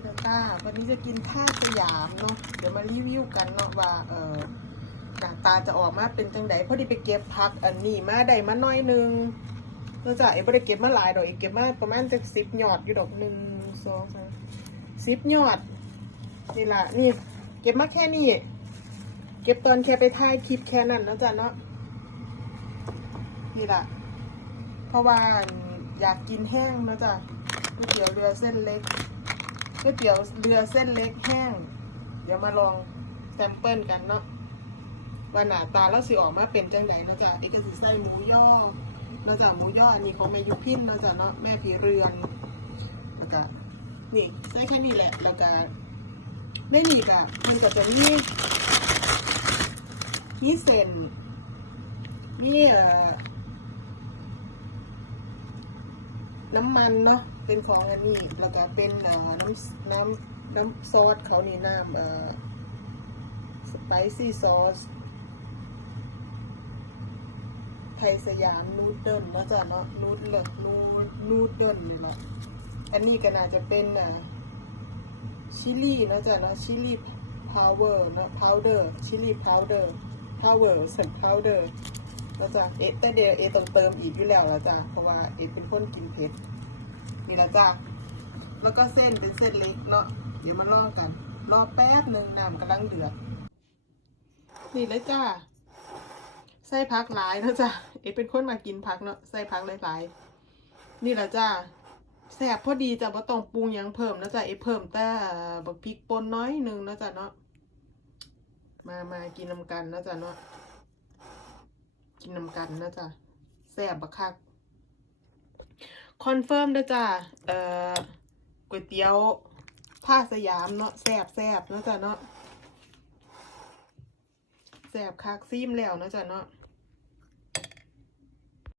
นี่นะจ้าวันนี้จะกินท่าสยามเนาะเดี๋ยวมารีวิวกันเนาะว่าเออหน้าตาจะออกมาเป็นจังไดพอดีไปเก็บพักอันนี้มาได้มาหน้อยนึงเนื่องจากเอ๋ไม่ได้เก็บมาหลายดอกเอ๋เก็บมาประมาณจะสิบหยอดอยู่ดอกหนึ่งสองสามสิบหยอดนี่ละนี่เก็บมาแค่นี้เก็บตอนแค่ไปถ่ายคลิปแค่นั้นนะจ้ะเนาะนี่ละเพราะว่าอยากกินแห้งนะจ้ะก๋วยเตี๋ยวเรือเส้นเล็ก ก๋วยเตี๋ยวเรือเส้นเล็กแห้ง เดี๋ยวมาลองแซมเปิลกันเนาะว่าหน้าตาแล้วสิออกมาเป็นจังไดเนาะจ๊ะเอกสิใส่หมูย่อเนาะจ๊ะหมูย่ออันนี้ของแม่ยุพินเนาะจ๊ะเนาะแม่ผีเรือนแล้วก็นี่ใส่แค่นี้แหละแล้วก็ในนี่ก็มันก็จะมีมีเส้นมีเอ่อน้ำมันเนาะ เป็นของอันนี้ แล้วก็เป็นน้ำน้ำน้ำซอสเขานี่น้ำเอ่อสไปซี่ซอสไทยสยามนูดเดิลเนาะจ้ะเนาะนูดเลิกนูดนูดเดิลนี่แหละอันนี้ก็น่าจะเป็นอะชิลลี่เนาะจ้ะเนาะชิลลี่พาวเวอร์เนาะพาวเดอร์ชิลลี่พาวเดอร์พาวเวอร์สันพาวเดอร์แล้วจ้ะเอะแต่เดียวเอะต้องเติมอีกอยู่แล้วละจ้ะเพราะว่าเอะเป็นคนกินเผ็ด นี่ละจ้ะแล้วก็เส้นเป็นเส้นเล็กเนาะเดี๋ยวมาลองกัน รอแป๊บหนึ่งน้ำกำลังเดือดนี่เลยจ้าใส่ผักหลายนะจ้ะเอะเป็นคนมากินผักเนาะใส่ผักหลายๆนี่แหละจ้าแซ่บพอดีจ้ะบ่ต้องปรุงยังเพิ่มนะจ้ะเอะเพิ่มแต่บักพริกป่นน้อยหนึงนะจ้ะเนาะมามากินนำกันนะจ้ะเนาะกินนำกันนะจ๊ะแซ่บบักคัก คอนเฟิร์มด้อจ้ะเอ่อก๋วยเตี๋ยวผ้าสยามเนาะแซบแซบเนาะจ้ะเนาะแซบคักซีมแล้วเนาะจ้ะเนาะ